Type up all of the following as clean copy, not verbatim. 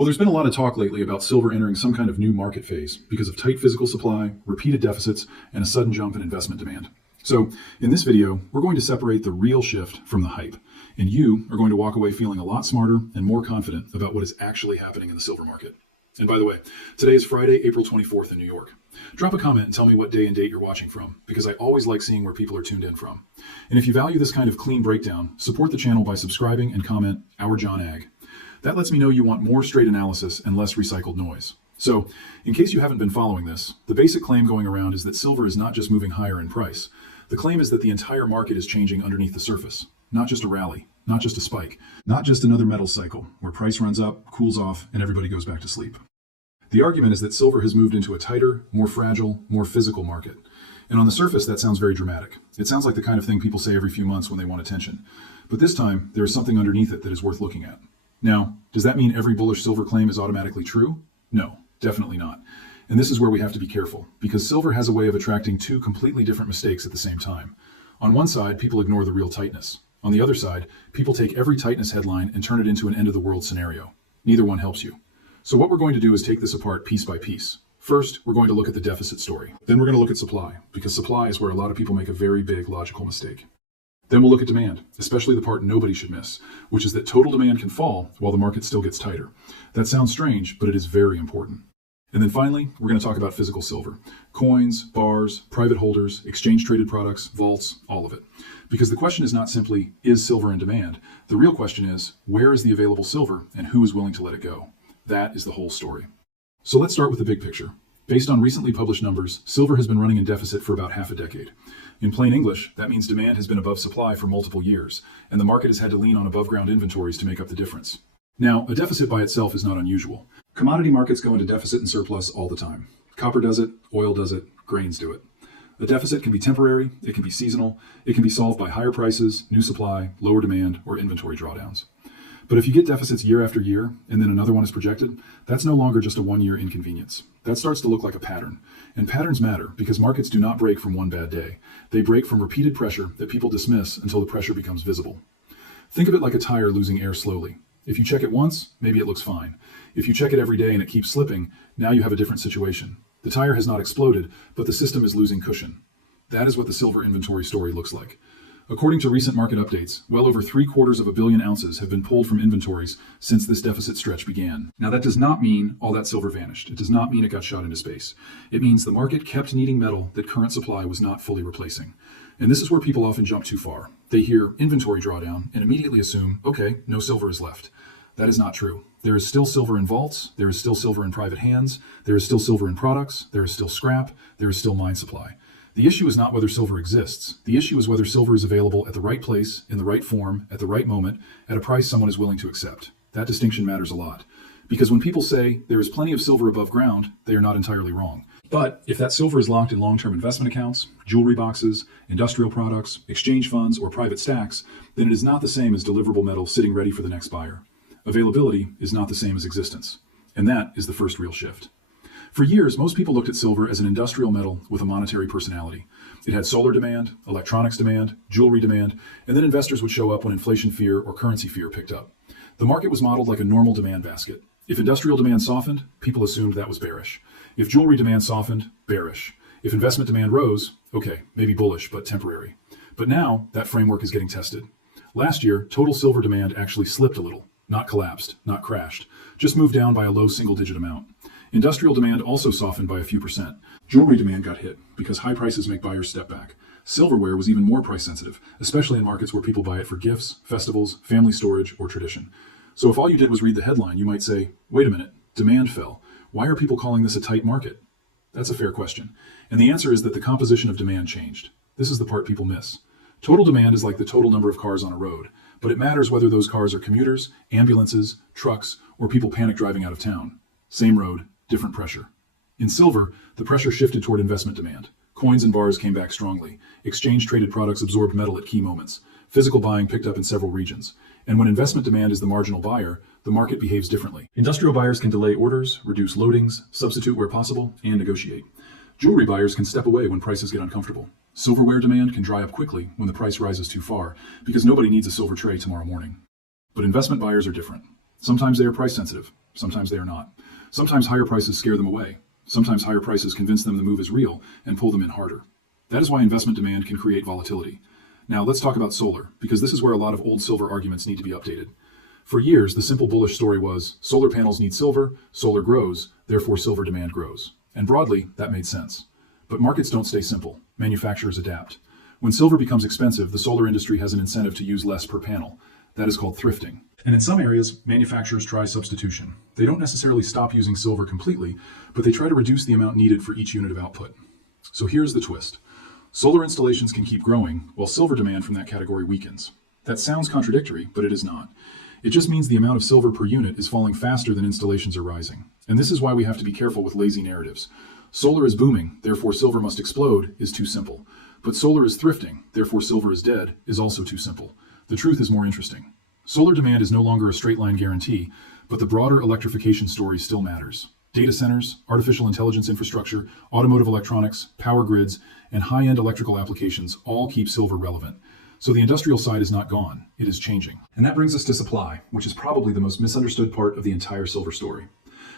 Well, there's been a lot of talk lately about silver entering some kind of new market phase because of tight physical supply, repeated deficits, and a sudden jump in investment demand. So, in this video, we're going to separate the real shift from the hype, and you are going to walk away feeling a lot smarter and more confident about what is actually happening in the silver market. And by the way, today is Friday, April 24th in New York. Drop a comment and tell me what day and date you're watching from, because I always like seeing where people are tuned in from. And if you value this kind of clean breakdown, support the channel by subscribing and comment, Our John Ag. That lets me know you want more straight analysis and less recycled noise. So, in case you haven't been following this, the basic claim going around is that silver is not just moving higher in price. The claim is that the entire market is changing underneath the surface. Not just a rally, not just a spike, not just another metal cycle where price runs up, cools off, and everybody goes back to sleep. The argument is that silver has moved into a tighter, more fragile, more physical market. And on the surface, that sounds very dramatic. It sounds like the kind of thing people say every few months when they want attention. But this time, there is something underneath it that is worth looking at. Now, does that mean every bullish silver claim is automatically true? No, definitely not. And this is where we have to be careful, because silver has a way of attracting two completely different mistakes at the same time. On one side, people ignore the real tightness. On the other side, people take every tightness headline and turn it into an end-of-the-world scenario. Neither one helps you. So what we're going to do is take this apart piece by piece. First, we're going to look at the deficit story. Then we're going to look at supply, because supply is where a lot of people make a very big logical mistake. Then we'll look at demand, especially the part nobody should miss, which is that total demand can fall while the market still gets tighter. That sounds strange, but it is very important. And then finally, we're going to talk about physical silver. Coins, bars, private holders, exchange-traded products, vaults, all of it. Because the question is not simply, is silver in demand? The real question is, where is the available silver and who is willing to let it go? That is the whole story. So let's start with the big picture. Based on recently published numbers, silver has been running in deficit for about half a decade. In plain English, that means demand has been above supply for multiple years, and the market has had to lean on above-ground inventories to make up the difference. Now, a deficit by itself is not unusual. Commodity markets go into deficit and surplus all the time. Copper does it, oil does it, grains do it. A deficit can be temporary, it can be seasonal, it can be solved by higher prices, new supply, lower demand, or inventory drawdowns. But if you get deficits year after year, and then another one is projected, that's no longer just a one-year inconvenience. That starts to look like a pattern. And patterns matter because markets do not break from one bad day. They break from repeated pressure that people dismiss until the pressure becomes visible. Think of it like a tire losing air slowly. If you check it once, maybe it looks fine. If you check it every day and it keeps slipping, now you have a different situation. The tire has not exploded, but the system is losing cushion. That is what the silver inventory story looks like. According to recent market updates, well over 750 million ounces have been pulled from inventories since this deficit stretch began. Now that does not mean all that silver vanished. It does not mean it got shot into space. It means the market kept needing metal that current supply was not fully replacing. And this is where people often jump too far. They hear inventory drawdown and immediately assume, okay, no silver is left. That is not true. There is still silver in vaults, there is still silver in private hands, there is still silver in products, there is still scrap, there is still mine supply. The issue is not whether silver exists. The issue is whether silver is available at the right place, in the right form, at the right moment, at a price someone is willing to accept. That distinction matters a lot. Because when people say there is plenty of silver above ground, they are not entirely wrong. But if that silver is locked in long-term investment accounts, jewelry boxes, industrial products, exchange funds, or private stacks, then it is not the same as deliverable metal sitting ready for the next buyer. Availability is not the same as existence. And that is the first real shift. For years, most people looked at silver as an industrial metal with a monetary personality. It had solar demand, electronics demand, jewelry demand, and then investors would show up when inflation fear or currency fear picked up. The market was modeled like a normal demand basket. If industrial demand softened, people assumed that was bearish. If jewelry demand softened, bearish. If investment demand rose, okay, maybe bullish, but temporary. But now, that framework is getting tested. Last year, total silver demand actually slipped a little. Not collapsed, not crashed, just moved down by a low single-digit amount. Industrial demand also softened by a few percent. Jewelry demand got hit because high prices make buyers step back. Silverware was even more price sensitive, especially in markets where people buy it for gifts, festivals, family storage, or tradition. So if all you did was read the headline, you might say, wait a minute, demand fell. Why are people calling this a tight market? That's a fair question. And the answer is that the composition of demand changed. This is the part people miss. Total demand is like the total number of cars on a road, but it matters whether those cars are commuters, ambulances, trucks, or people panic driving out of town. Same road, different pressure. In silver, the pressure shifted toward investment demand. Coins and bars came back strongly. Exchange-traded products absorbed metal at key moments. Physical buying picked up in several regions. And when investment demand is the marginal buyer, the market behaves differently. Industrial buyers can delay orders, reduce loadings, substitute where possible, and negotiate. Jewelry buyers can step away when prices get uncomfortable. Silverware demand can dry up quickly when the price rises too far, because nobody needs a silver tray tomorrow morning. But investment buyers are different. Sometimes they are price sensitive. Sometimes they are not. Sometimes higher prices scare them away. Sometimes higher prices convince them the move is real and pull them in harder. That is why investment demand can create volatility. Now let's talk about solar, because this is where a lot of old silver arguments need to be updated. For years, the simple bullish story was solar panels need silver, solar grows, therefore silver demand grows. And broadly, that made sense. But markets don't stay simple. Manufacturers adapt. When silver becomes expensive, the solar industry has an incentive to use less per panel. That is called thrifting. And in some areas, manufacturers try substitution. They don't necessarily stop using silver completely, but they try to reduce the amount needed for each unit of output. So here's the twist. Solar installations can keep growing, while silver demand from that category weakens. That sounds contradictory, but it is not. It just means the amount of silver per unit is falling faster than installations are rising. And this is why we have to be careful with lazy narratives. Solar is booming, therefore silver must explode, is too simple. But solar is thrifting, therefore silver is dead, is also too simple. The truth is more interesting. Solar demand is no longer a straight line guarantee, but the broader electrification story still matters. Data centers, artificial intelligence infrastructure, automotive electronics, power grids, and high-end electrical applications all keep silver relevant. So the industrial side is not gone, it is changing. And that brings us to supply, which is probably the most misunderstood part of the entire silver story.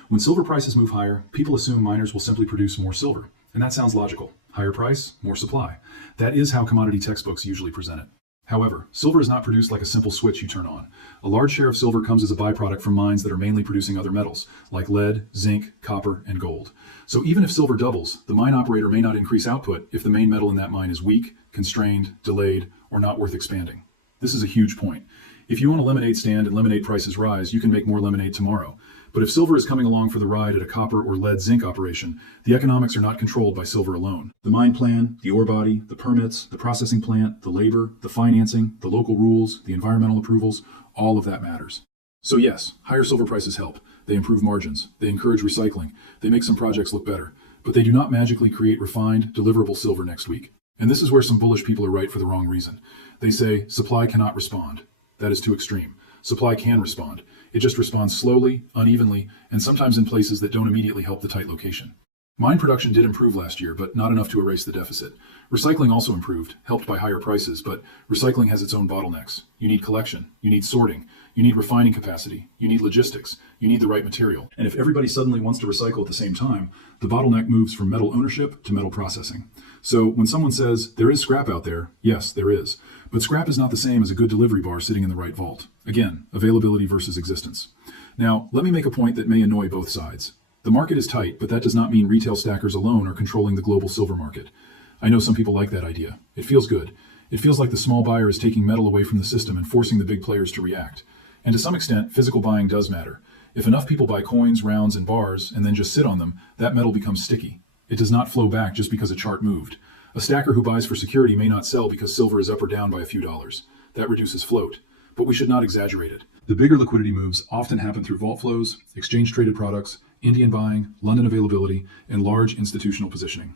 When silver prices move higher, people assume miners will simply produce more silver. And that sounds logical. Higher price, more supply. That is how commodity textbooks usually present it. However, silver is not produced like a simple switch you turn on. A large share of silver comes as a byproduct from mines that are mainly producing other metals, like lead, zinc, copper, and gold. So even if silver doubles, the mine operator may not increase output if the main metal in that mine is weak, constrained, delayed, or not worth expanding. This is a huge point. If you own a lemonade stand and lemonade prices rise, you can make more lemonade tomorrow. But if silver is coming along for the ride at a copper or lead zinc operation, the economics are not controlled by silver alone. The mine plan, the ore body, the permits, the processing plant, the labor, the financing, the local rules, the environmental approvals, all of that matters. So yes, higher silver prices help. They improve margins. They encourage recycling. They make some projects look better. But they do not magically create refined, deliverable silver next week. And this is where some bullish people are right for the wrong reason. They say supply cannot respond. That is too extreme. Supply can respond. It just responds slowly, unevenly, and sometimes in places that don't immediately help the tight location. Mine production did improve last year, but not enough to erase the deficit. Recycling also improved, helped by higher prices, but recycling has its own bottlenecks. You need collection, you need sorting, you need refining capacity, you need logistics, you need the right material. And if everybody suddenly wants to recycle at the same time, the bottleneck moves from metal ownership to metal processing. So when someone says, there is scrap out there, yes, there is. But scrap is not the same as a good delivery bar sitting in the right vault. Again, availability versus existence. Now, let me make a point that may annoy both sides. The market is tight, but that does not mean retail stackers alone are controlling the global silver market. I know some people like that idea. It feels good. It feels like the small buyer is taking metal away from the system and forcing the big players to react. And to some extent, physical buying does matter. If enough people buy coins, rounds, and bars, and then just sit on them, that metal becomes sticky. It does not flow back just because a chart moved. A stacker who buys for security may not sell because silver is up or down by a few dollars. That reduces float. But we should not exaggerate it. The bigger liquidity moves often happen through vault flows, exchange-traded products, Indian buying, London availability, and large institutional positioning.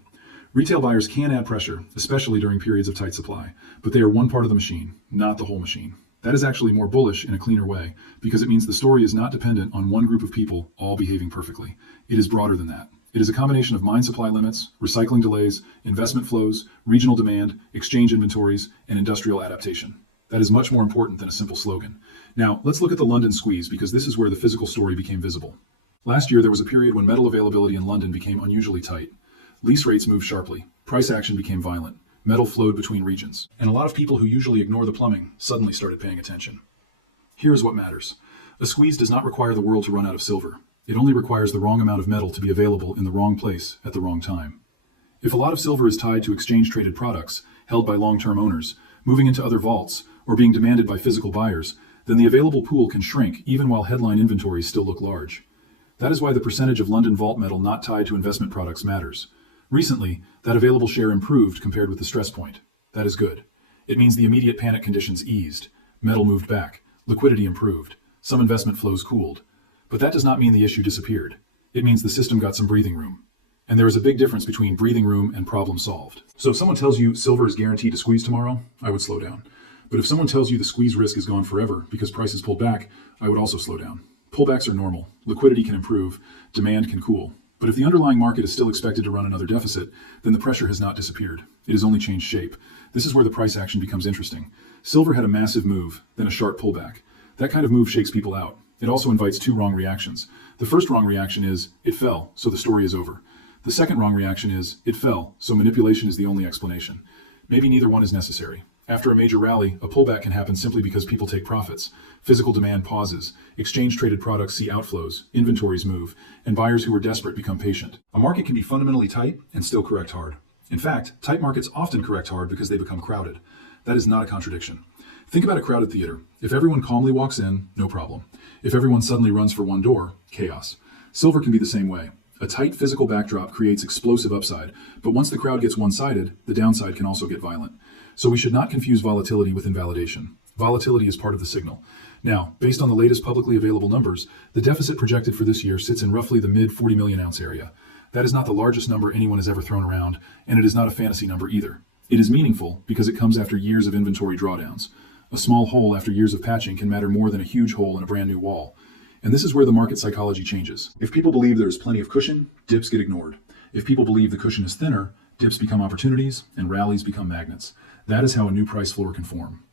Retail buyers can add pressure, especially during periods of tight supply, but they are one part of the machine, not the whole machine. That is actually more bullish in a cleaner way, because it means the story is not dependent on one group of people all behaving perfectly. It is broader than that. It is a combination of mine supply limits, recycling delays, investment flows, regional demand, exchange inventories, and industrial adaptation. That is much more important than a simple slogan. Now, let's look at the London squeeze, because this is where the physical story became visible. Last year, there was a period when metal availability in London became unusually tight. Lease rates moved sharply. Price action became violent. Metal flowed between regions. And a lot of people who usually ignore the plumbing suddenly started paying attention. Here's what matters. A squeeze does not require the world to run out of silver. It only requires the wrong amount of metal to be available in the wrong place at the wrong time. If a lot of silver is tied to exchange-traded products, held by long-term owners, moving into other vaults, or being demanded by physical buyers, then the available pool can shrink even while headline inventories still look large. That is why the percentage of London vault metal not tied to investment products matters. Recently, that available share improved compared with the stress point. That is good. It means the immediate panic conditions eased. Metal moved back. Liquidity improved. Some investment flows cooled. But that does not mean the issue disappeared. It means the system got some breathing room. And there is a big difference between breathing room and problem solved. So if someone tells you silver is guaranteed to squeeze tomorrow, I would slow down. But if someone tells you the squeeze risk is gone forever because prices pulled back, I would also slow down. Pullbacks are normal. Liquidity can improve. Demand can cool. But if the underlying market is still expected to run another deficit, then the pressure has not disappeared. It has only changed shape. This is where the price action becomes interesting. Silver had a massive move, then a sharp pullback. That kind of move shakes people out. It also invites two wrong reactions. The first wrong reaction is, it fell, so the story is over. The second wrong reaction is, it fell, so manipulation is the only explanation. Maybe neither one is necessary. After a major rally, a pullback can happen simply because people take profits. Physical demand pauses, exchange-traded products see outflows, inventories move, and buyers who are desperate become patient. A market can be fundamentally tight and still correct hard. In fact, tight markets often correct hard because they become crowded. That is not a contradiction. Think about a crowded theater. If everyone calmly walks in, no problem. If everyone suddenly runs for one door, chaos. Silver can be the same way. A tight physical backdrop creates explosive upside, but once the crowd gets one-sided, the downside can also get violent. So we should not confuse volatility with invalidation. Volatility is part of the signal. Now, based on the latest publicly available numbers, the deficit projected for this year sits in roughly the mid 40 million ounce area. That is not the largest number anyone has ever thrown around, and it is not a fantasy number either. It is meaningful because it comes after years of inventory drawdowns. A small hole after years of patching can matter more than a huge hole in a brand new wall. And this is where the market psychology changes. If people believe there is plenty of cushion, dips get ignored. If people believe the cushion is thinner, dips become opportunities and rallies become magnets. That is how a new price floor can form.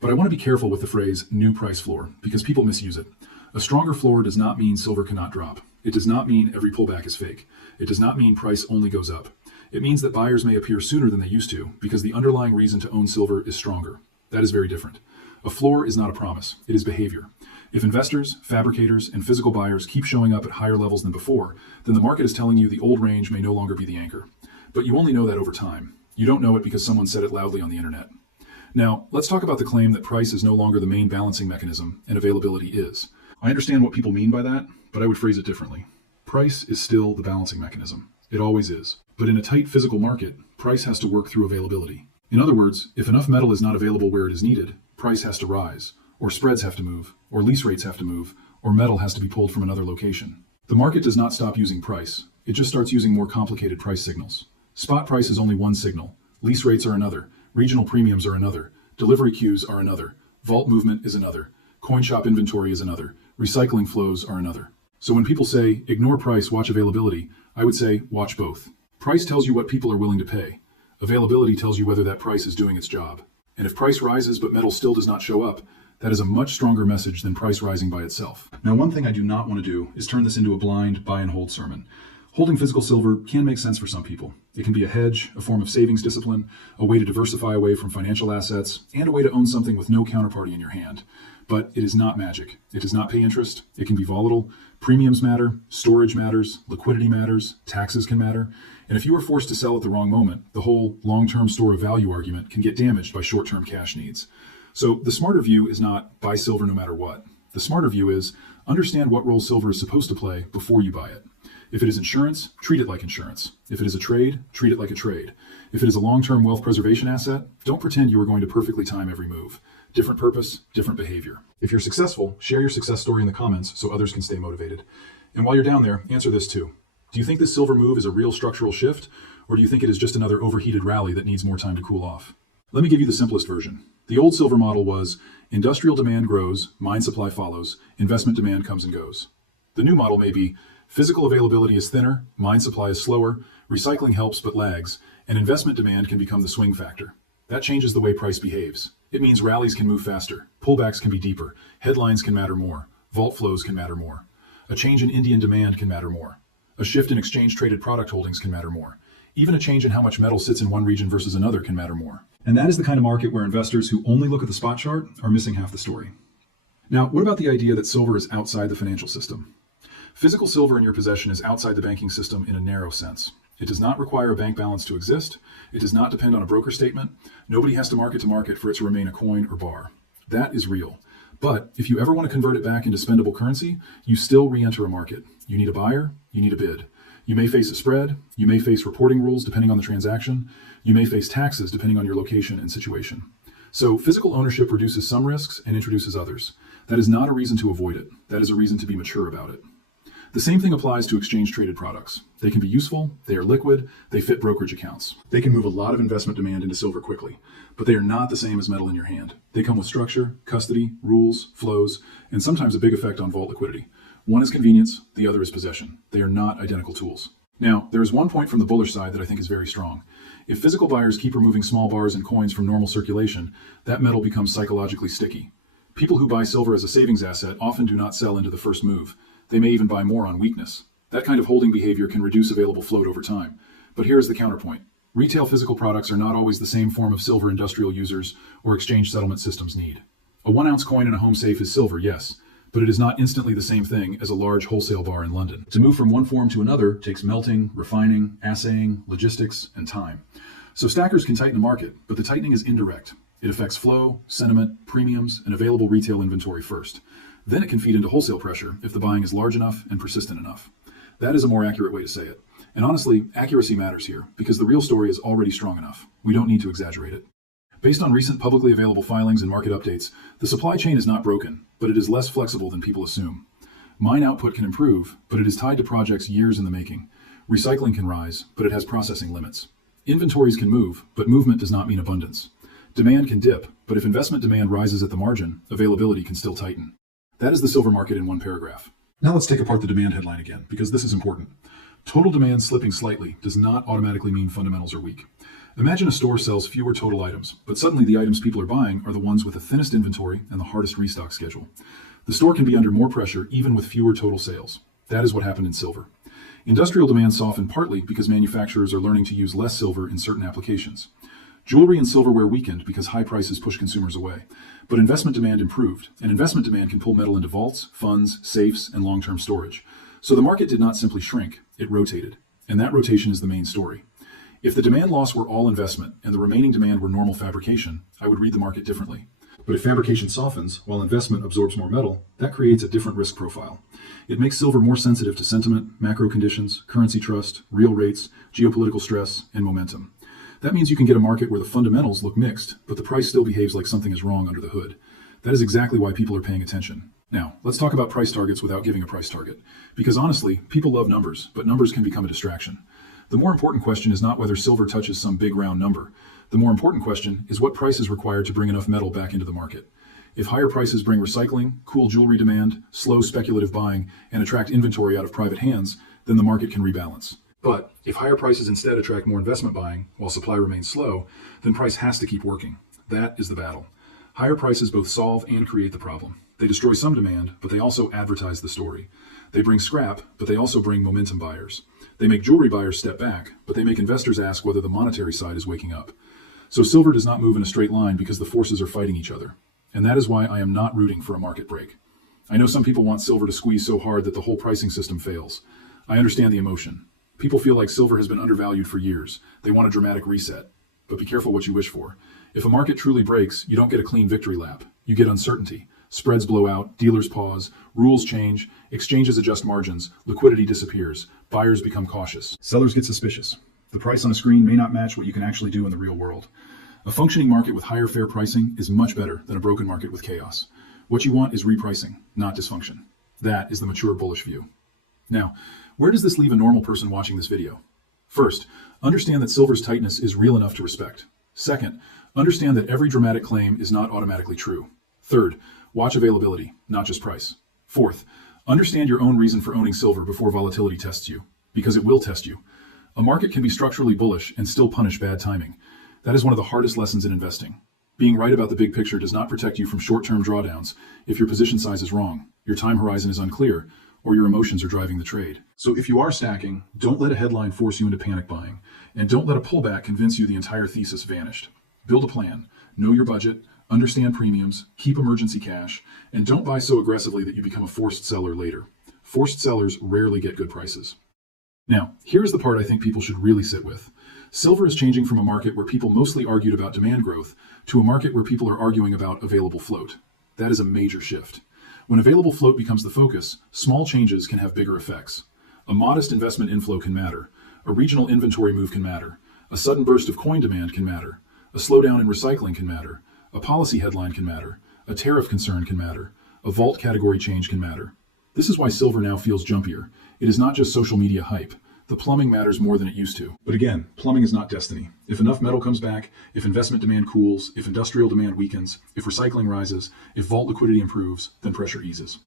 But I want to be careful with the phrase new price floor because people misuse it. A stronger floor does not mean silver cannot drop. It does not mean every pullback is fake. It does not mean price only goes up. It means that buyers may appear sooner than they used to because the underlying reason to own silver is stronger. That is very different. A floor is not a promise. It is behavior. If investors, fabricators, and physical buyers keep showing up at higher levels than before, then the market is telling you the old range may no longer be the anchor. But you only know that over time. You don't know it because someone said it loudly on the internet. Now, let's talk about the claim that price is no longer the main balancing mechanism and availability is. I understand what people mean by that, but I would phrase it differently. Price is still the balancing mechanism. It always is. But in a tight physical market, price has to work through availability. In other words, if enough metal is not available where it is needed, price has to rise, or spreads have to move, or lease rates have to move, or metal has to be pulled from another location. The market does not stop using price. It just starts using more complicated price signals. Spot price is only one signal. Lease rates are another. Regional premiums are another. Delivery queues are another. Vault movement is another. Coin shop inventory is another. Recycling flows are another. So when people say, ignore price, watch availability, I would say, watch both. Price tells you what people are willing to pay. Availability tells you whether that price is doing its job. And if price rises but metal still does not show up, that is a much stronger message than price rising by itself. Now, one thing I do not want to do is turn this into a blind buy and hold sermon. Holding physical silver can make sense for some people. It can be a hedge, a form of savings discipline, a way to diversify away from financial assets, and a way to own something with no counterparty in your hand. But it is not magic. It does not pay interest. It can be volatile. Premiums matter, storage matters, liquidity matters, taxes can matter. And if you are forced to sell at the wrong moment, the whole long-term store of value argument can get damaged by short-term cash needs. So the smarter view is not buy silver no matter what. The smarter view is understand what role silver is supposed to play before you buy it. If it is insurance, treat it like insurance. If it is a trade, treat it like a trade. If it is a long-term wealth preservation asset, don't pretend you are going to perfectly time every move. Different purpose, different behavior. If you're successful, share your success story in the comments so others can stay motivated. And while you're down there, answer this too. Do you think this silver move is a real structural shift, or do you think it is just another overheated rally that needs more time to cool off? Let me give you the simplest version. The old silver model was industrial demand grows, mine supply follows, investment demand comes and goes. The new model may be physical availability is thinner, mine supply is slower, recycling helps but lags, and investment demand can become the swing factor. That changes the way price behaves. It means rallies can move faster, pullbacks can be deeper, headlines can matter more, vault flows can matter more. A change in Indian demand can matter more. A shift in exchange-traded product holdings can matter more. Even a change in how much metal sits in one region versus another can matter more. And that is the kind of market where investors who only look at the spot chart are missing half the story. Now, what about the idea that silver is outside the financial system? Physical silver in your possession is outside the banking system in a narrow sense. It does not require a bank balance to exist. It does not depend on a broker statement. Nobody has to market for it to remain a coin or bar. That is real. But if you ever want to convert it back into spendable currency, you still re-enter a market. You need a buyer, you need a bid. You may face a spread, you may face reporting rules depending on the transaction, you may face taxes depending on your location and situation. So physical ownership reduces some risks and introduces others. That is not a reason to avoid it. That is a reason to be mature about it. The same thing applies to exchange-traded products. They can be useful, they are liquid, they fit brokerage accounts. They can move a lot of investment demand into silver quickly, but they are not the same as metal in your hand. They come with structure, custody, rules, flows, and sometimes a big effect on vault liquidity. One is convenience, the other is possession. They are not identical tools. Now, there is one point from the bullish side that I think is very strong. If physical buyers keep removing small bars and coins from normal circulation, that metal becomes psychologically sticky. People who buy silver as a savings asset often do not sell into the first move. They may even buy more on weakness. That kind of holding behavior can reduce available float over time. But here's the counterpoint. Retail physical products are not always the same form of silver industrial users or exchange settlement systems need. A 1-ounce coin in a home safe is silver, yes, but it is not instantly the same thing as a large wholesale bar in London. To move from one form to another takes melting, refining, assaying, logistics, and time. So stackers can tighten the market, but the tightening is indirect. It affects flow, sentiment, premiums, and available retail inventory first. Then it can feed into wholesale pressure if the buying is large enough and persistent enough. That is a more accurate way to say it. And honestly, accuracy matters here, because the real story is already strong enough. We don't need to exaggerate it. Based on recent publicly available filings and market updates, the supply chain is not broken, but it is less flexible than people assume. Mine output can improve, but it is tied to projects years in the making. Recycling can rise, but it has processing limits. Inventories can move, but movement does not mean abundance. Demand can dip, but if investment demand rises at the margin, availability can still tighten. That is the silver market in one paragraph. Now let's take apart the demand headline again, because this is important. Total demand slipping slightly does not automatically mean fundamentals are weak. Imagine a store sells fewer total items, but suddenly the items people are buying are the ones with the thinnest inventory and the hardest restock schedule. The store can be under more pressure even with fewer total sales. That is what happened in silver. Industrial demand softened partly because manufacturers are learning to use less silver in certain applications. Jewelry and silverware weakened because high prices push consumers away. But investment demand improved, and investment demand can pull metal into vaults, funds, safes, and long-term storage. So the market did not simply shrink, it rotated. And that rotation is the main story. If the demand loss were all investment and the remaining demand were normal fabrication, I would read the market differently. But if fabrication softens while investment absorbs more metal, that creates a different risk profile. It makes silver more sensitive to sentiment, macro conditions, currency trust, real rates, geopolitical stress, and momentum. That means you can get a market where the fundamentals look mixed, but the price still behaves like something is wrong under the hood. That is exactly why people are paying attention. Now, let's talk about price targets without giving a price target. Because honestly, people love numbers, but numbers can become a distraction. The more important question is not whether silver touches some big round number. The more important question is what price is required to bring enough metal back into the market. If higher prices bring recycling, cool jewelry demand, slow speculative buying, and attract inventory out of private hands, then the market can rebalance. But if higher prices instead attract more investment buying while supply remains slow, then price has to keep working. That is the battle. Higher prices both solve and create the problem. They destroy some demand, but they also advertise the story. They bring scrap, but they also bring momentum buyers. They make jewelry buyers step back, but they make investors ask whether the monetary side is waking up. So silver does not move in a straight line because the forces are fighting each other. And that is why I am not rooting for a market break. I know some people want silver to squeeze so hard that the whole pricing system fails. I understand the emotion. People feel like silver has been undervalued for years. They want a dramatic reset. But be careful what you wish for. If a market truly breaks, you don't get a clean victory lap. You get uncertainty. Spreads blow out, dealers pause, rules change, exchanges adjust margins, liquidity disappears, buyers become cautious. Sellers get suspicious. The price on a screen may not match what you can actually do in the real world. A functioning market with higher fair pricing is much better than a broken market with chaos. What you want is repricing, not dysfunction. That is the mature bullish view. Now, where does this leave a normal person watching this video? First, understand that silver's tightness is real enough to respect. Second, understand that every dramatic claim is not automatically true. Third, watch availability, not just price. Fourth, understand your own reason for owning silver before volatility tests you, because it will test you. A market can be structurally bullish and still punish bad timing. That is one of the hardest lessons in investing. Being right about the big picture does not protect you from short-term drawdowns if your position size is wrong, your time horizon is unclear, or your emotions are driving the trade. So if you are stacking, don't let a headline force you into panic buying, and don't let a pullback convince you the entire thesis vanished. Build a plan, know your budget, understand premiums, keep emergency cash, and don't buy so aggressively that you become a forced seller later. Forced sellers rarely get good prices. Now, here's the part I think people should really sit with. Silver is changing from a market where people mostly argued about demand growth to a market where people are arguing about available float. That is a major shift. When available float becomes the focus, small changes can have bigger effects. A modest investment inflow can matter. A regional inventory move can matter. A sudden burst of coin demand can matter. A slowdown in recycling can matter. A policy headline can matter. A tariff concern can matter. A vault category change can matter. This is why silver now feels jumpier. It is not just social media hype. The plumbing matters more than it used to. But again, plumbing is not destiny. If enough metal comes back, if investment demand cools, if industrial demand weakens, if recycling rises, if vault liquidity improves, then pressure eases.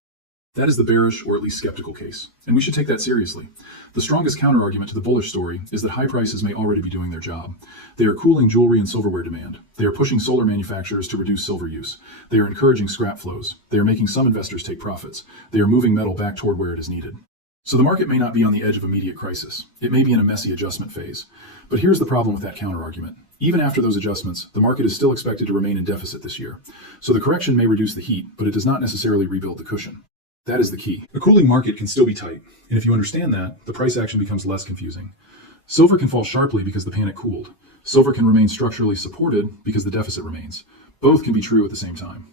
That is the bearish or at least skeptical case, and we should take that seriously. The strongest counterargument to the bullish story is that high prices may already be doing their job. They are cooling jewelry and silverware demand. They are pushing solar manufacturers to reduce silver use. They are encouraging scrap flows. They are making some investors take profits. They are moving metal back toward where it is needed. So the market may not be on the edge of immediate crisis. It may be in a messy adjustment phase. But here's the problem with that counterargument. Even after those adjustments, the market is still expected to remain in deficit this year. So the correction may reduce the heat, but it does not necessarily rebuild the cushion. That is the key. A cooling market can still be tight, and if you understand that, the price action becomes less confusing. Silver can fall sharply because the panic cooled. Silver can remain structurally supported because the deficit remains. Both can be true at the same time.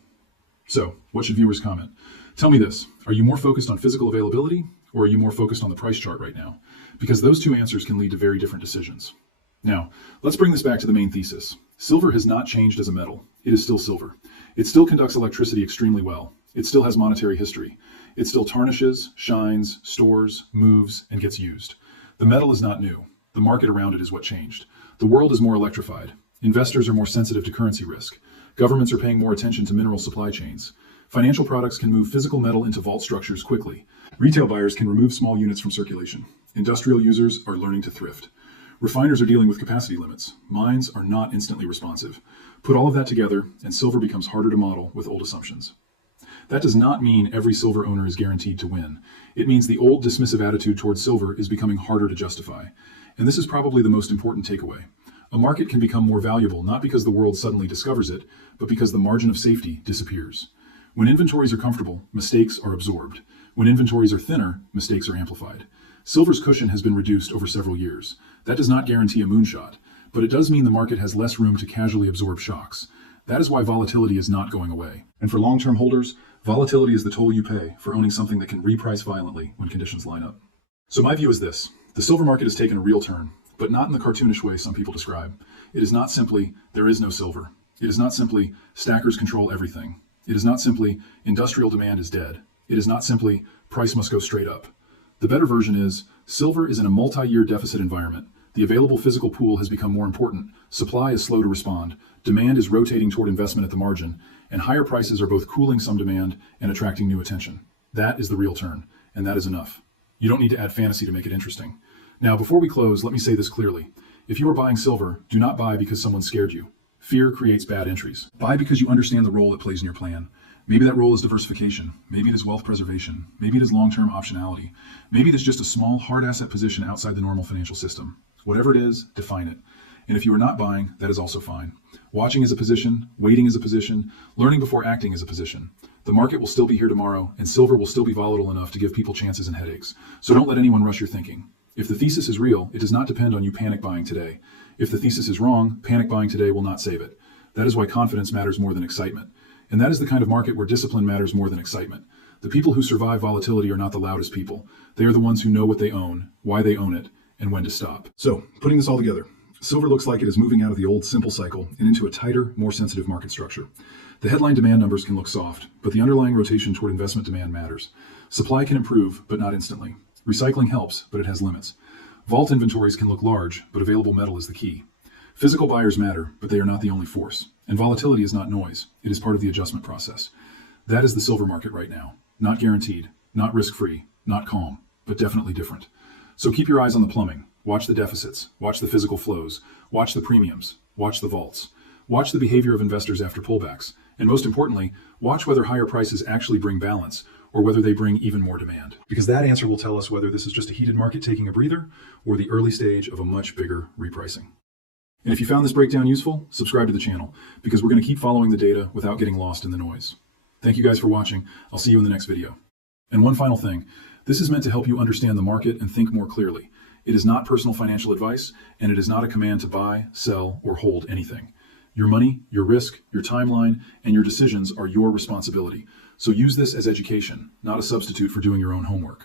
So, what should viewers comment? Tell me this, are you more focused on physical availability, or are you more focused on the price chart right now? Because those two answers can lead to very different decisions. Now, let's bring this back to the main thesis. Silver has not changed as a metal. It is still silver. It still conducts electricity extremely well. It still has monetary history. It still tarnishes, shines, stores, moves, and gets used. The metal is not new. The market around it is what changed. The world is more electrified. Investors are more sensitive to currency risk. Governments are paying more attention to mineral supply chains. Financial products can move physical metal into vault structures quickly. Retail buyers can remove small units from circulation. Industrial users are learning to thrift. Refiners are dealing with capacity limits. Mines are not instantly responsive. Put all of that together, and silver becomes harder to model with old assumptions. That does not mean every silver owner is guaranteed to win. It means the old dismissive attitude towards silver is becoming harder to justify. And this is probably the most important takeaway. A market can become more valuable not because the world suddenly discovers it, but because the margin of safety disappears. When inventories are comfortable, mistakes are absorbed. When inventories are thinner, mistakes are amplified. Silver's cushion has been reduced over several years. That does not guarantee a moonshot, but it does mean the market has less room to casually absorb shocks. That is why volatility is not going away. And for long-term holders, volatility is the toll you pay for owning something that can reprice violently when conditions line up. So my view is this. The silver market has taken a real turn, but not in the cartoonish way some people describe. It is not simply, there is no silver. It is not simply, stackers control everything. It is not simply, industrial demand is dead. It is not simply, price must go straight up. The better version is, silver is in a multi-year deficit environment. The available physical pool has become more important. Supply is slow to respond. Demand is rotating toward investment at the margin, and higher prices are both cooling some demand and attracting new attention. That is the real turn, and that is enough. You don't need to add fantasy to make it interesting. Now, before we close, let me say this clearly. If you are buying silver, do not buy because someone scared you. Fear creates bad entries. Buy because you understand the role it plays in your plan. Maybe that role is diversification. Maybe it is wealth preservation. Maybe it is long-term optionality. Maybe it is just a small hard asset position outside the normal financial system. Whatever it is, define it. And if you are not buying, that is also fine. Watching is a position, waiting is a position, learning before acting is a position. The market will still be here tomorrow, and silver will still be volatile enough to give people chances and headaches. So don't let anyone rush your thinking. If the thesis is real, it does not depend on you panic buying today. If the thesis is wrong, panic buying today will not save it. That is why confidence matters more than excitement. And that is the kind of market where discipline matters more than excitement. The people who survive volatility are not the loudest people. They are the ones who know what they own, why they own it, and when to stop. So, putting this all together, silver looks like it is moving out of the old simple cycle and into a tighter, more sensitive market structure. The headline demand numbers can look soft, but the underlying rotation toward investment demand matters. Supply can improve, but not instantly. Recycling helps, but it has limits. Vault inventories can look large, but available metal is the key. Physical buyers matter, but they are not the only force. And volatility is not noise. It is part of the adjustment process. That is the silver market right now. Not guaranteed, not risk-free, not calm, but definitely different. So keep your eyes on the plumbing. Watch the deficits. Watch the physical flows. Watch the premiums. Watch the vaults. Watch the behavior of investors after pullbacks. And most importantly, watch whether higher prices actually bring balance or whether they bring even more demand. Because that answer will tell us whether this is just a heated market taking a breather or the early stage of a much bigger repricing. And if you found this breakdown useful, subscribe to the channel because we're going to keep following the data without getting lost in the noise. Thank you guys for watching. I'll see you in the next video. And one final thing, this is meant to help you understand the market and think more clearly. It is not personal financial advice, and it is not a command to buy, sell, or hold anything. Your money, your risk, your timeline, and your decisions are your responsibility. So use this as education, not a substitute for doing your own homework.